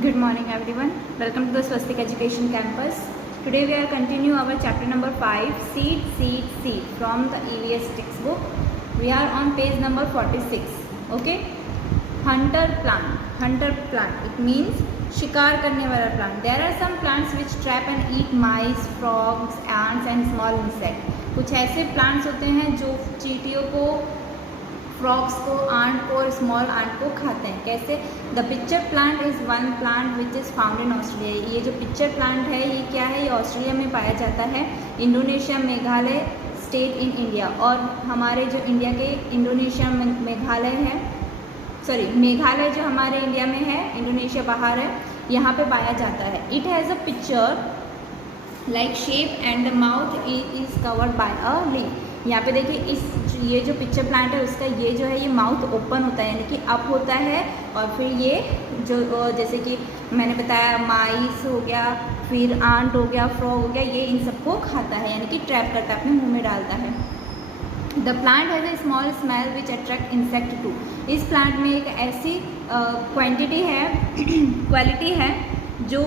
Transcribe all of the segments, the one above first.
Good morning everyone. Welcome to the Swastik Education Campus. Today we are continue our chapter number 5, Seed from the EVS textbook. We are on page number 46. Okay. Hunter plant. It means शिकार करने वाला plant. There are some plants which trap and eat mice, frogs, ants and small insects. कुछ ऐसे plants होते हैं जो चींटियों को, फ्रॉग्स को, आंट को और स्मॉल आंट को खाते हैं. कैसे? The pitcher plant is one plant which is found in Australia. ये जो पिक्चर प्लांट है ये क्या है? ये ऑस्ट्रेलिया में पाया जाता है, Indonesia, Meghalaya state in India. और हमारे जो इंडिया के इंडोनेशिया में मेघालय है, मेघालय जो हमारे इंडिया में है, इंडोनेशिया बाहर है, यहाँ पे पाया जाता है. It has a picture like shape and the mouth is covered by a leaf. यहाँ पे देखिए ये जो पिक्चर प्लांट है उसका ये जो है ये माउथ ओपन होता है, यानी कि अप होता है. और फिर ये जो जैसे कि मैंने बताया माइस हो गया, फिर आंट हो गया, फ्रॉग हो गया, ये इन सबको खाता है, यानी कि ट्रैप करता है, अपने मुंह में डालता है. The plant has a small smell which attract insect to. इस प्लांट में एक ऐसी क्वालिटी है जो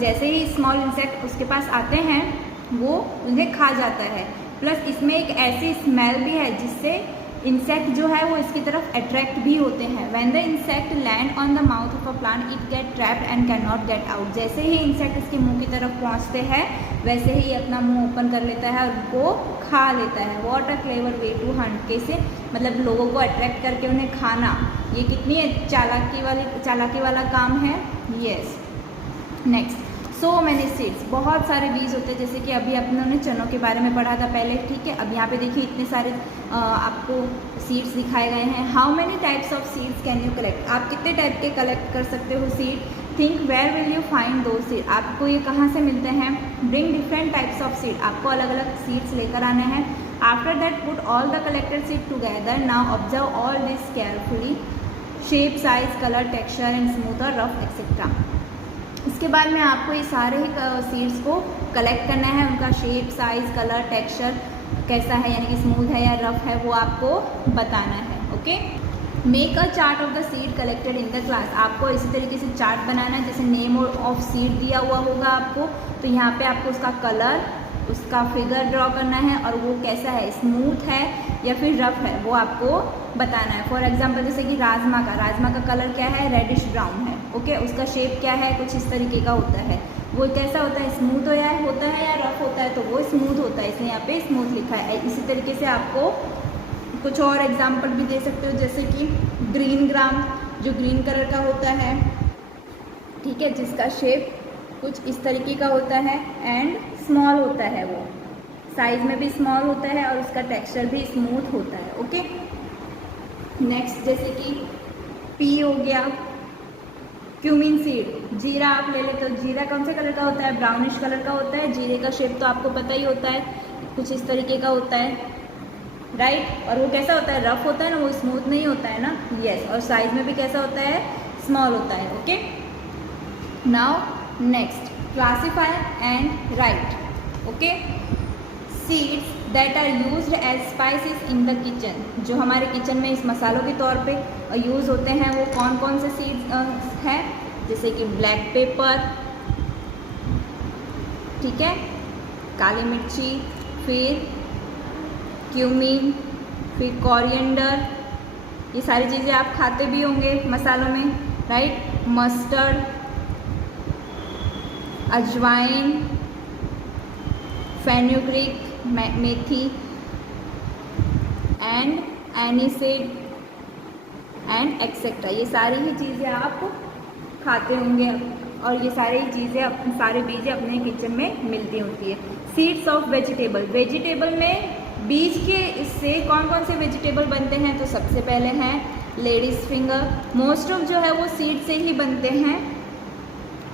जैसे ही स्मॉल इंसेक्ट उसके पास आते हैं वो उन्हें खा जाता है. प्लस इसमें एक ऐसी स्मेल भी है जिससे इंसेक्ट जो है वो इसकी तरफ अट्रैक्ट भी होते हैं. When the insect land on the mouth of a plant it get trapped and can not get out. जैसे ही इंसेक्ट इसके मुंह की तरफ पहुंचते हैं वैसे ही अपना मुंह ओपन कर लेता है और उनको खा लेता है. What a clever way to hunt. कैसे? मतलब लोगों को अट्रैक्ट करके उन्हें खाना. ये कितनी चालाकी वाला काम है. Yes. Next, so many seeds. बहुत सारे बीज होते हैं, जैसे कि अभी अपने चनों के बारे में पढ़ा था पहले, ठीक है. अब यहाँ पे देखिए इतने सारे आपको सीड्स दिखाए गए हैं. How many types of seeds can you collect. आप कितने टाइप के कलेक्ट कर सकते हो seed. Think where will you find those seed. आपको ये कहाँ से मिलते हैं. Bring different types of seed. आपको अलग अलग सीड्स लेकर आने हैं. After that put all the collected seed together. Now observe all this carefully. Shape, size, colour, texture and smooth और रफ एक्सेट्रा. इसके बाद में आपको ये सारे ही सीड्स को कलेक्ट करना है. उनका शेप, साइज़, कलर, टेक्सचर कैसा है, यानी कि स्मूथ है या रफ है, वो आपको बताना है. Okay. Make a chart of the seed collected in the class. आपको इसी तरीके से चार्ट बनाना है. जैसे नेम ऑफ सीड दिया हुआ होगा आपको, तो यहाँ पे आपको उसका कलर, उसका फिगर ड्रॉ करना है और वो कैसा है, स्मूथ है या फिर रफ है, वो आपको बताना है. फॉर एग्जांपल जैसे कि राजमा का कलर क्या है, रेडिश ब्राउन है. ओके. उसका शेप क्या है, कुछ इस तरीके का होता है. वो कैसा होता है, स्मूथ होता है या रफ होता है, तो वो स्मूथ होता है, इसलिए यहाँ पे स्मूथ लिखा है. इसी तरीके से आपको कुछ और एग्जाम्पल भी दे सकते हो, जैसे कि ग्रीन ग्राम, जो ग्रीन कलर का होता है, ठीक है, जिसका शेप कुछ इस तरीके का होता है एंड स्मॉल होता है, वो साइज में भी स्मॉल होता है और उसका टेक्सचर भी स्मूथ होता है. ओके. नेक्स्ट, जैसे कि पी हो गया, क्यूमिन सीड. जीरा आप ले लेते हो. जीरा कौन से कलर का होता है, ब्राउनिश कलर का होता है. जीरे का शेप तो आपको पता ही होता है, कुछ इस तरीके का होता है, राइट. और वो कैसा होता है, रफ होता है ना, वो स्मूथ नहीं होता है ना. यस. और साइज में भी कैसा होता है, स्मॉल होता है. Okay. Now next, classify and write. Okay. Seeds that are used as spices in the kitchen. जो हमारे किचन में इस मसालों के तौर पे यूज़ होते हैं वो कौन कौन से सीड्स हैं, जैसे कि ब्लैक पेपर, ठीक है, काली मिर्ची, फिर क्यूमीन, फिर कोरिएंडर. ये सारी चीज़ें आप खाते भी होंगे मसालों में, right. Mustard, ajwain, fenugreek, methi and aniseed and etcetera. ये सारी ही चीज़ें आप खाते होंगे और ये सारी चीज़ें, सारे बीज अपने किचन में मिलती होती है. Seeds of vegetable. वेजिटेबल में बीज के इससे कौन कौन से वेजिटेबल बनते हैं, तो सबसे पहले हैं लेडीज़ फिंगर. मोस्ट ऑफ जो है वो सीड से ही बनते हैं.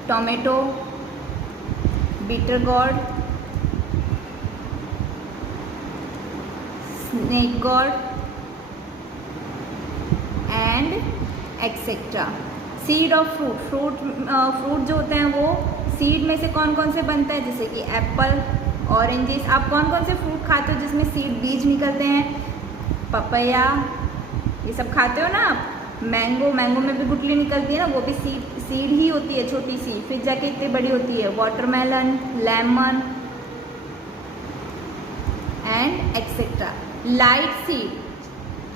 Tomato, bitter gourd, snake gourd and etcetera. Seed of fruit जो होते हैं वो सीड में से कौन कौन से बनता है, जैसे कि एप्पल, ऑरेंजेस. आप कौन कौन से फ्रूट खाते हो जिसमें सीड बीज निकलते हैं, पपैया, ये सब खाते हो ना आप. मैंगो में भी गुठली निकलती है ना, वो भी सीड ही होती है, छोटी सी, फिर जाके इतनी बड़ी होती है। Watermelon, lemon and etcetera. Light seed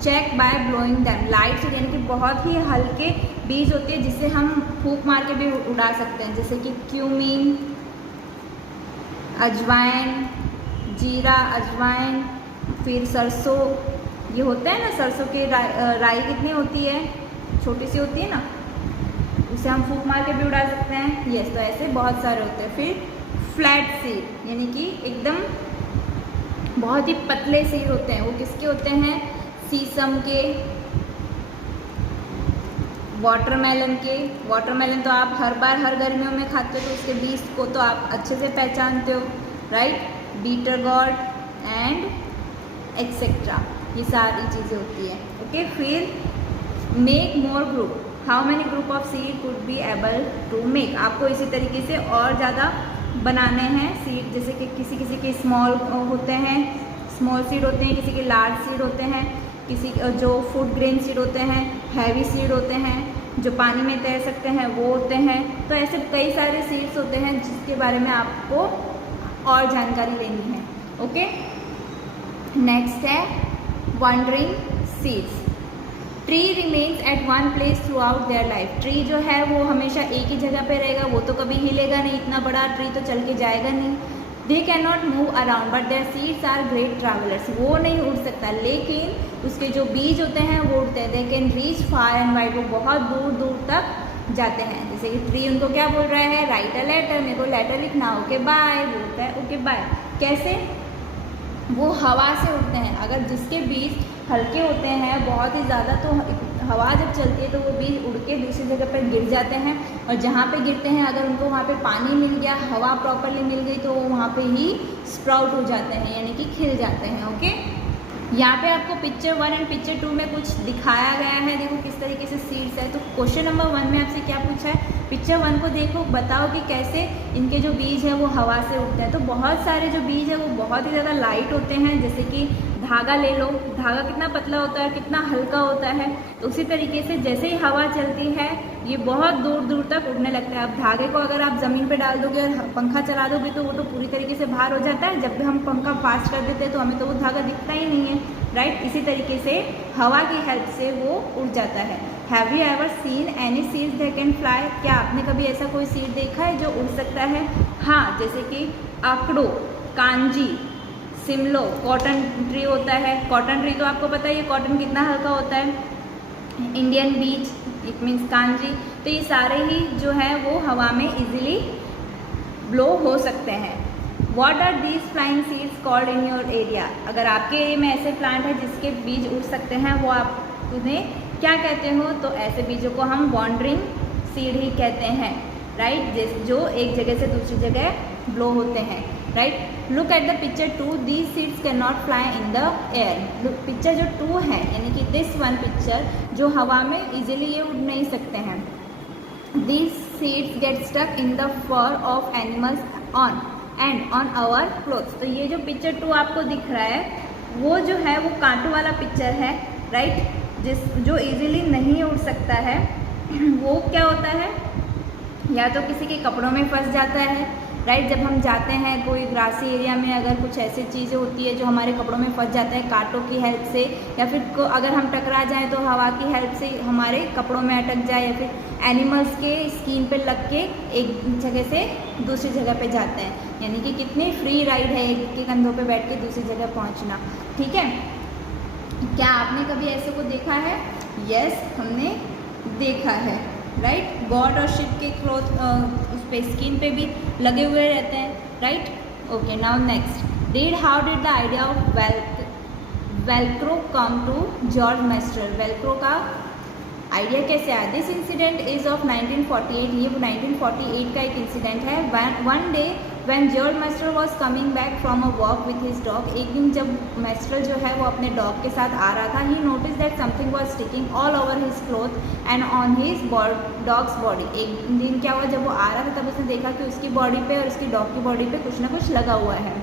check by blowing them. Light seed यानी कि बहुत ही हल्के बीज होते हैं जिसे हम फूंक मार के भी उड़ा सकते हैं, जैसे कि क्यूमीन, अजवाइन, जीरा, अजवाइन, फिर सरसों, ये होता है ना सरसों की राई कितनी होती है, छोटी सी होती है ना, उसे हम फूंक मार के भी उड़ा सकते हैं। यस, तो ऐसे बहुत सारे होते हैं। फिर फ्लैट सीड यानी कि एकदम बहुत ही पतले सीड होते हैं, वो किसके होते हैं, सीसम के, वाटरमेलन के। वाटरमेलन तो आप हर बार हर गर्मियों में खाते हो, तो उसके बीज को तो आप अच्छे से पहचानते हो, right. Bitter gourd and etcetera, ये सारी चीज़ें होती हैं। ओके, फिर make more group. How many group of seed could be able to make. आपको इसी तरीके से और ज़्यादा बनाने हैं सीड, जैसे कि किसी के स्मॉल होते हैं, स्मॉल सीड होते हैं, किसी के लार्ज सीड होते हैं, किसी जो फूड ग्रेन सीड होते हैं, हैवी सीड होते हैं, जो पानी में तैर सकते हैं वो होते हैं। तो ऐसे कई सारे सीड्स होते हैं जिसके बारे में आपको और जानकारी लेनी है। ओके, नेक्स्ट है wondering seeds. Tree remains at one place through out their life. Tree जो है वो हमेशा एक ही जगह पे रहेगा, वो तो कभी हिलेगा नहीं, इतना बड़ा ट्री तो चल के जाएगा नहीं। They can not move around but their seeds are great travellers. वो नहीं उड़ सकता, लेकिन उसके जो बीज होते हैं वो उड़ते हैं। They can reach far and wide, वो बहुत दूर दूर तक जाते हैं। जैसे कि ट्री उनको क्या बोल रहा है, राइट अ लेटर, मेरे को लेटर लिखना, ओके बाय, बोलता है ओके बाय। कैसे, वो हवा से उड़ते हैं। अगर जिसके बीज हल्के होते हैं बहुत ही ज़्यादा, तो हवा जब चलती है तो वो बीज उड़ के दूसरी जगह पर गिर जाते हैं, और जहाँ पे गिरते हैं अगर उनको वहाँ पे पानी मिल गया, हवा प्रॉपरली मिल गई, तो वो वहाँ पे ही स्प्राउट हो जाते हैं, यानी कि खिल जाते हैं। ओके, यहाँ पे आपको पिक्चर 1 एंड पिक्चर 2 में कुछ दिखाया गया है, देखो किस तरीके से सीड्स है। तो क्वेश्चन नंबर 1 में आपसे क्या पूछा है, पिक्चर 1 को देखो, बताओ कि कैसे इनके जो बीज है वो हवा से उड़ते हैं। तो बहुत सारे जो बीज है वो बहुत ही ज़्यादा लाइट होते हैं, जैसे कि धागा ले लो, धागा कितना पतला होता है, कितना हल्का होता है। तो उसी तरीके से जैसे ही हवा चलती है ये बहुत दूर दूर तक उड़ने लगता है। अब धागे को अगर आप ज़मीन पे डाल दोगे और पंखा चला दोगे तो वो तो पूरी तरीके से बाहर हो जाता है। जब भी हम पंखा फास्ट कर देते हैं तो हमें तो वो धागा दिखता ही नहीं है, राइट। इसी तरीके से हवा की हेल्प से वो उड़ जाता है। Have you ever seen any seeds that can fly. क्या आपने कभी ऐसा कोई सीड देखा है जो उड़ सकता है? हाँ, जैसे कि आकड़ो, कांजी, सिमलो, कॉटन ट्री होता है। कॉटन ट्री तो आपको पता है, ये कॉटन कितना हल्का होता है। Indian beach, it means kanji. तो ये सारे ही जो है वो हवा में इजीली ब्लो हो सकते हैं। What are these flying seeds called in your area? अगर आपके एरिया में ऐसे प्लांट है जिसके बीज उड़ सकते हैं, वो आप उन्हें क्या कहते हो? तो ऐसे बीजों को हम वॉन्डरिंग सीड ही कहते हैं, राइट, जो एक जगह से दूसरी जगह ब्लो होते हैं, right. Look at the picture 2, these seeds can not fly in the air. Picture जो 2 है, यानी कि दिस वन पिक्चर, जो हवा में इजीली ये उड़ नहीं सकते हैं। These seeds get stuck in the fur of animals on and on our clothes. तो ये जो पिक्चर 2 आपको दिख रहा है वो जो है वो कांटों वाला पिक्चर है, राइट, जो इजीली नहीं उड़ सकता है। वो क्या होता है, या तो किसी के कपड़ों में फंस जाता है, राइट। जब हम जाते हैं कोई ग्रासी एरिया में, अगर कुछ ऐसी चीज़ें होती है जो हमारे कपड़ों में फंस जाते हैं कांटों की हेल्प से, या फिर अगर हम टकरा जाएं तो हवा की हेल्प से हमारे कपड़ों में अटक जाए, या फिर एनिमल्स के स्किन पे लग के एक जगह से दूसरी जगह पे जाते हैं। यानी कि कितनी फ्री राइड है एक के कंधों पे बैठ के दूसरी जगह पहुंचना, ठीक है। क्या आपने कभी ऐसे को देखा है? यस, हमने देखा है, राइट। गॉड और शिप के क्लॉथ उस पे स्किन पे भी लगे हुए रहते हैं, right. Okay, now next, how did the idea of Velcro come to George Mestral. Velcro का आइडिया कैसे आया? This incident is of 1948। ये 1948 का एक इंसिडेंट है। One day when George Mestral was coming back from a walk with his dog. एक दिन जब मेस्टर जो है वो अपने डॉग के साथ आ रहा था, he notice that something was sticking all over his cloth and on his dog's body. एक दिन क्या हुआ, जब वो आ रहा था तब उसने देखा कि उसकी बॉडी पे और उसकी डॉग की बॉडी पे कुछ ना कुछ लगा हुआ है।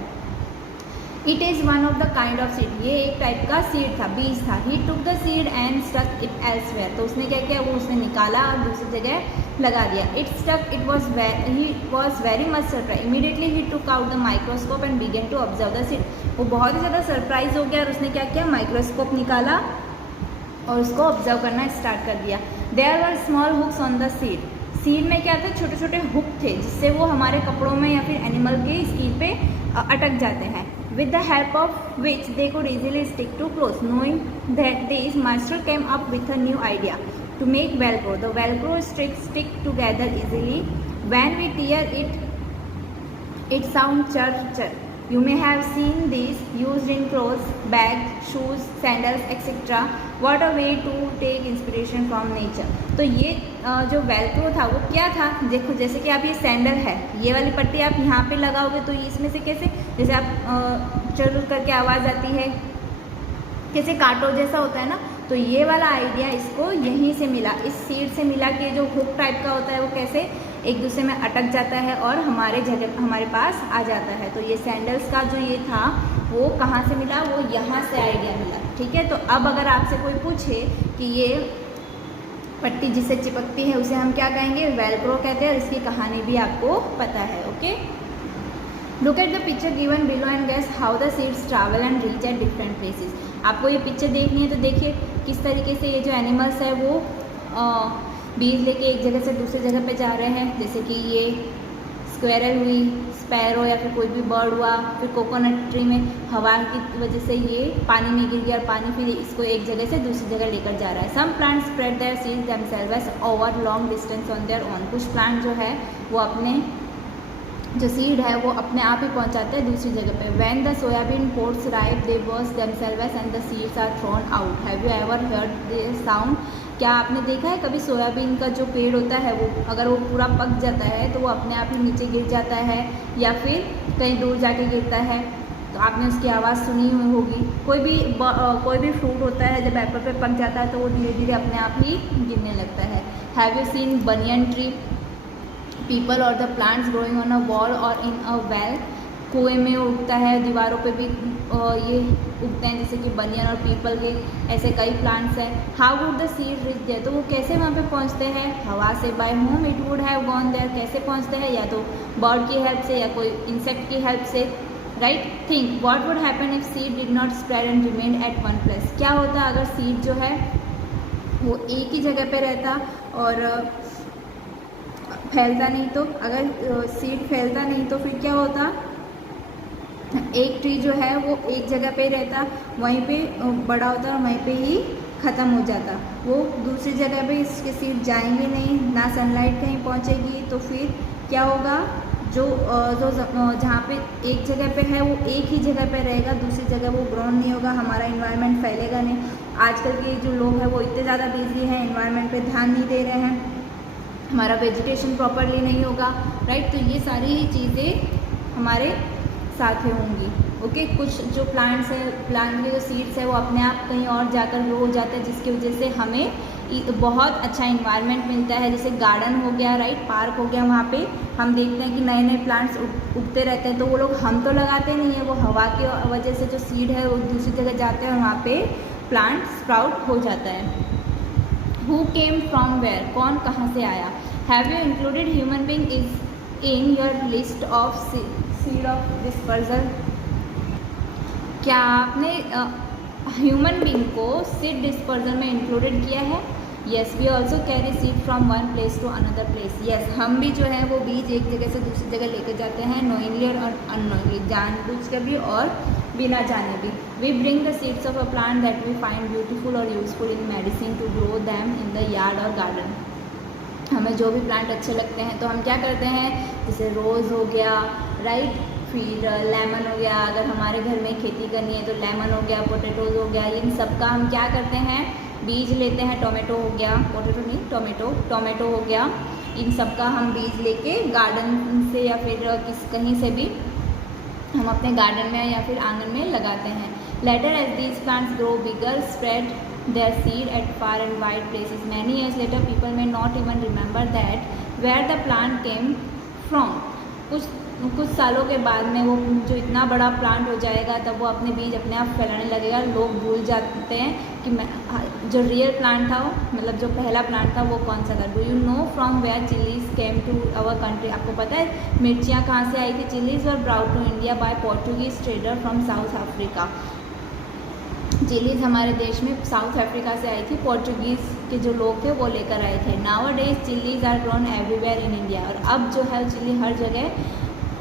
It is one of the kind of seed, ये एक टाइप का सीड था, बीज था। He took the seed and stuck it elsewhere, तो उसने क्या किया, वो उसने निकाला और दूसरी जगह लगा दिया। It stuck, he was very much surprise, immediately he took out the microscope and began to observe the seed. वो बहुत ही ज़्यादा सरप्राइज हो गया और उसने क्या किया, माइक्रोस्कोप निकाला और उसको ऑब्जर्व करना स्टार्ट कर दिया। There were small hooks on the seed, seed में क्या थे, छोटे छोटे हुक थे जिससे वो हमारे कपड़ों में या फिर एनिमल की स्किन पे अटक जाते हैं। With the help of which they could easily stick to clothes. Knowing that this, master came up with a new idea to make Velcro. The Velcro strips stick together easily. When we tear it, it sounds chirp chirp. You may have seen these used in clothes, bags, shoes, sandals, etc. What a way to take inspiration from nature. तो ये जो Velcro था वो क्या था, देखो जैसे कि आप ये सैंडल है, ये वाली पट्टी आप यहाँ पे लगाओगे तो इसमें से कैसे, जैसे आप चल करके आवाज़ आती है, कैसे काटो जैसा होता है ना, तो ये वाला आइडिया इसको यहीं से मिला, इस सीड से मिला कि जो हुक टाइप का होता है वो कैसे एक दूसरे में अटक जाता है और हमारे पास आ जाता है। तो ये सैंडल्स का जो ये था वो कहाँ से मिला, वो यहाँ से आइडिया मिला। ठीक है, तो अब अगर आपसे कोई पूछे कि ये पट्टी जिससे चिपकती है उसे हम क्या कहेंगे, वेलक्रो कहते हैं, और इसकी कहानी भी आपको पता है। Okay, look at the picture given below and guess how the seeds travel and reach at different places. आपको ये पिक्चर देखनी है तो देखिए किस तरीके से ये जो एनिमल्स है वो बीज लेके एक जगह से दूसरी जगह पे जा रहे हैं। जैसे कि ये स्क्वेरल हुई, स्पैरो या फिर कोई भी बर्ड हुआ, फिर कोकोनट ट्री में हवा की वजह से ये पानी में गिर गया और पानी फिर इसको एक जगह से दूसरी जगह लेकर जा रहा है। Some plant spread their seeds themselves over long distance on their own. कुछ प्लांट जो है वो अपने जो सीड है वो अपने आप ही पहुंचाते हैं दूसरी जगह पे। When the soybean pods ripe they burst themselves and the seeds are thrown out. Have you ever heard this sound? क्या आपने देखा है कभी सोयाबीन का जो पेड़ होता है वो अगर वो पूरा पक जाता है तो वो अपने आप ही नीचे गिर जाता है या फिर कहीं दूर जाके गिरता है, तो आपने उसकी आवाज़ सुनी हुई होगी। कोई भी फ्रूट होता है जब एप्पल पे पक जाता है तो वो धीरे धीरे अपने आप ही गिरने लगता है। Have you seen banyan tree, peepal और the plants growing on a wall और इन अ वेल? कुएं में उगता है, दीवारों पे भी ये उगते हैं, जैसे कि बनियन और पीपल के ऐसे कई प्लांट्स हैं। How would the seed reach there? तो वो कैसे वहाँ पे पहुँचते हैं? हवा से। By whom it would have gone there? कैसे पहुँचते हैं? या तो बर्ड की हेल्प से या कोई इंसेक्ट की हेल्प से। Right, think what would happen if seed did not spread and remain at one place. क्या होता अगर सीड जो है वो एक ही जगह पे रहता और फैलता नहीं? तो अगर सीड फैलता नहीं तो फिर क्या होता, एक ट्री जो है वो एक जगह पे रहता, वहीं पे बड़ा होता और वहीं पे ही ख़त्म हो जाता। वो दूसरी जगह पे इसके सीड जाएंगे नहीं, ना सनलाइट कहीं पहुंचेगी, तो फिर क्या होगा, जो जहाँ पे एक जगह पे है वो एक ही जगह पे रहेगा, दूसरी जगह वो ग्रो नहीं होगा, हमारा इन्वायरमेंट फैलेगा नहीं। आजकल के जो लोग हैं वो इतने ज़्यादा बिजी हैं, इन्वायरमेंट पे ध्यान नहीं दे रहे हैं, हमारा वेजिटेशन प्रॉपरली नहीं होगा। राइट, तो ये सारी ही चीज़ें हमारे साथ में होंगी। ओके, कुछ जो प्लांट्स है, प्लांट के जो सीड्स है वो अपने आप कहीं और जाकर ग्रो हो जाते हैं, जिसकी वजह से हमें बहुत अच्छा इन्वायरमेंट मिलता है। जैसे गार्डन हो गया, राइट, पार्क हो गया, वहाँ पे हम देखते हैं कि नए नए प्लांट्स उगते रहते हैं। तो वो लोग हम तो लगाते नहीं है, वो हवा की वजह से जो सीड है वो दूसरी जगह जाते हैं और वहाँ पे प्लांट स्प्राउट हो जाता है। Who came from where? कौन कहाँ से आया? Have you included human being is in your list of seed of dispersal? क्या आपने ह्यूमन बीइंग को सीड डिस्पर्जल में इंक्लूडेड किया है? Yes, we also carry seed from one place to another place. Yes, हम भी जो है वो बीज एक जगह से दूसरी जगह लेकर जाते हैं, नोइंगली और अननोइंगली, जानबूझ कर भी और बिना जाने भी। We bring the seeds of a plant that we find beautiful और useful in medicine to grow them in the yard और गार्डन। हमें जो भी प्लांट अच्छे लगते हैं तो हम क्या करते हैं, जैसे रोज़ हो गया, राइट, फिर लेमन हो गया, अगर हमारे घर में खेती करनी है तो लेमन हो गया, पोटैटोज़ हो गया, इन सब का हम क्या करते हैं, बीज लेते हैं। टोमेटो हो गया, पोटैटो नहीं, टोमेटो हो गया, इन सब का हम बीज लेके गार्डन से या फिर कहीं से भी हम अपने गार्डन में या फिर आंगन में लगाते हैं। Later as these plants grow bigger spread their seed at far and wide places. Many years later, people may not even remember that where the plant came from. कुछ सालों के बाद में वो जो इतना बड़ा प्लांट हो जाएगा तब वो अपने बीज अपने आप फैलाने लगेगा। लोग भूल जाते हैं कि जो रियल प्लांट था, मतलब जो पहला प्लांट था वो कौन सा था। Do you know from where chillies came to our country? आपको पता है मिर्चियाँ कहाँ से आई थी? Chillies were brought to India by Portuguese trader from South Africa. Chillies हमारे देश में साउथ अफ्रीका से आई थी, पोर्टुगीज़ के जो लोग थे वो लेकर आए थे। Nowadays chillies are grown everywhere in India, और अब जो है चिली हर जगह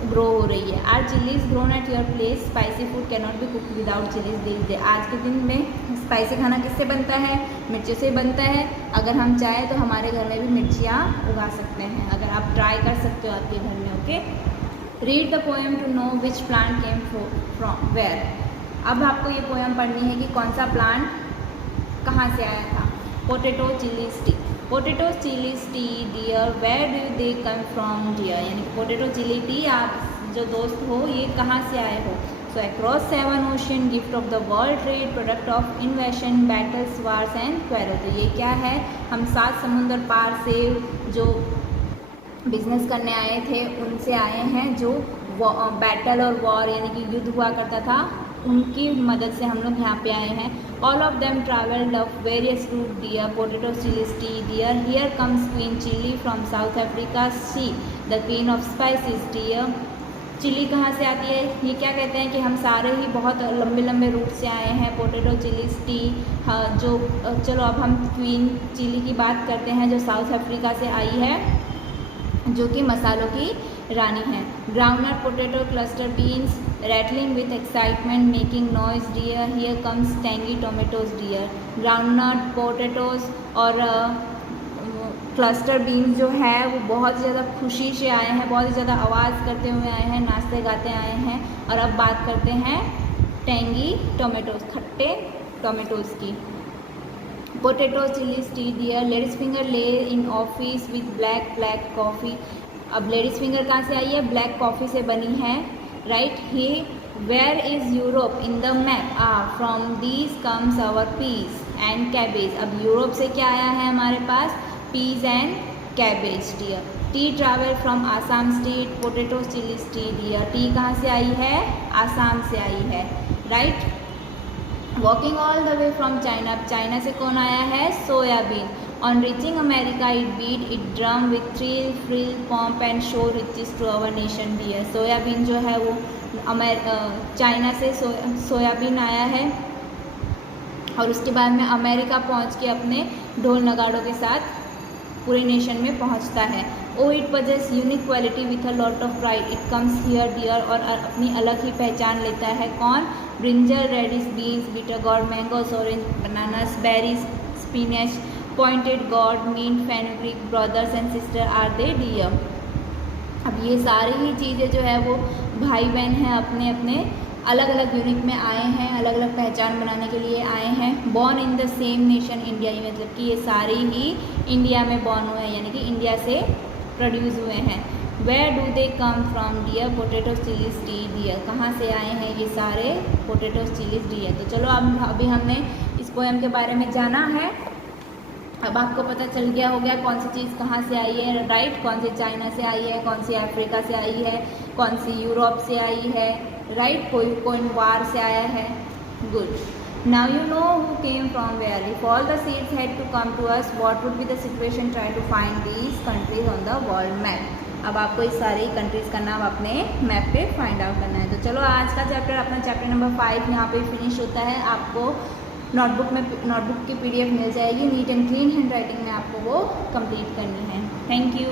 ग्रो हो रही है। Are chillies grown at your place? Spicy food can not be cook without chillies this day. आज के दिन में स्पाइसी खाना किससे बनता है? मिर्चियों से बनता है। अगर हम चाहें तो हमारे घर में भी मिर्चियाँ उगा सकते हैं, अगर आप ट्राई कर सकते हो आपके घर में। Okay, read the poem to know which plant came from where. अब आपको ये पोएम पढ़नी है कि कौन सा प्लांट कहाँ से आया था। Potato chillies tea, potato chillies tea dear where do they come from dear, यानी कि पोटैटो चिली टी आप जो दोस्त हो ये कहाँ से आए हो। So across 7 ocean gift of the world trade product of invasion battles wars and quarrel. तो ये क्या है? हम 7 समुंदर पार से जो बिजनेस करने आए थे उनसे आए हैं, जो बैटल और वॉर यानी कि युद्ध हुआ करता था उनकी मदद से हम लोग यहाँ पे आए हैं। All of them travelled of various route dear potato chillies tea dear here comes queen chilli from South Africa see the queen of spices dear. Chilli कहाँ से आती है? ये क्या कहते हैं कि हम सारे ही बहुत लंबे लंबे रूट से आए हैं। पोटैटो चिलीज टी जो चलो अब हम क्वीन चिली की बात करते हैं जो साउथ अफ्रीका से आई है, जो कि मसालों की रानी है। Groundnut potato cluster beans rattling with excitement making noise dear here comes tangy tomatoes dear। Groundnut potatoes और क्लस्टर बीन्स जो है वो बहुत ज़्यादा खुशी से आए हैं, बहुत ही ज़्यादा आवाज़ करते हुए आए हैं, नाचते गाते आए हैं। और अब बात करते हैं टेंगी टोमेटोज, खट्टे टोमेटोज़ की। Potato chillies tea dear ladies finger lay in office with black coffee. अब लेडीज फिंगर कहाँ से आई है? ब्लैक कॉफ़ी से बनी है, right. He where is Europe in the map? From these comes our peas and cabbage. अब Europe से क्या आया है हमारे पास? Peas and cabbage dear. Tea travel from Assam state potato chillies tea dear. T कहाँ से आई है? आसाम से आई है, राइट। Walking all the way from China. China से कौन आया है? Soybean. On reaching America it beat it drum with thrill frill pomp and show riches to our nation dear. Soybean जो है वो चाइना से सोयाबीन आया है और उसके बाद में अमेरिका पहुंच के अपने ढोल नगाड़ों के साथ पूरे नेशन में पहुंचता है। Oh it possesses unique quality with a lot of pride it comes here dear. और अपनी अलग ही पहचान लेता है कौन? Brinjal, radish beans, bitter gourd, mangoes, orange, bananas, berries, spinach, pointed gourd, mint, fenugreek, brothers and sister are they dear. अब ये सारी ही चीज़ें जो है वो भाई बहन हैं, अपने अपने अलग अलग यूनिट में आए हैं, अलग अलग पहचान बनाने के लिए आए हैं। Born in the same nation India, मतलब कि ये सारे ही इंडिया में बॉर्न हुए हैं, यानी कि इंडिया से प्रोड्यूस हुए हैं। Where do they come from dear potato chillies tea dear. कहाँ से आए हैं ये सारे पोटैटो चिलीज डियर। तो चलो अब अभी हमने इस पोएम के बारे में जाना है। अब आपको पता चल गया हो गया कौन सी चीज़ कहाँ से आई है, राइट। कौन सी चाइना से आई है, कौन सी अफ्रीका से आई है, कौन सी यूरोप से आई है, राइट। कोई वार से आया है, good. Now you know who came from where. If all the seeds had to come to us what would be the situation. Try to find these countries on the world map. अब आपको इस सारी countries का नाम अपने map पे find out करना है। तो चलो आज का चैप्टर अपना चैप्टर नंबर 5 यहाँ पे फिनिश होता है। आपको नोटबुक की PDF मिल जाएगी, neat and clean hand writing में आपको वो कंप्लीट करनी है। Thank you.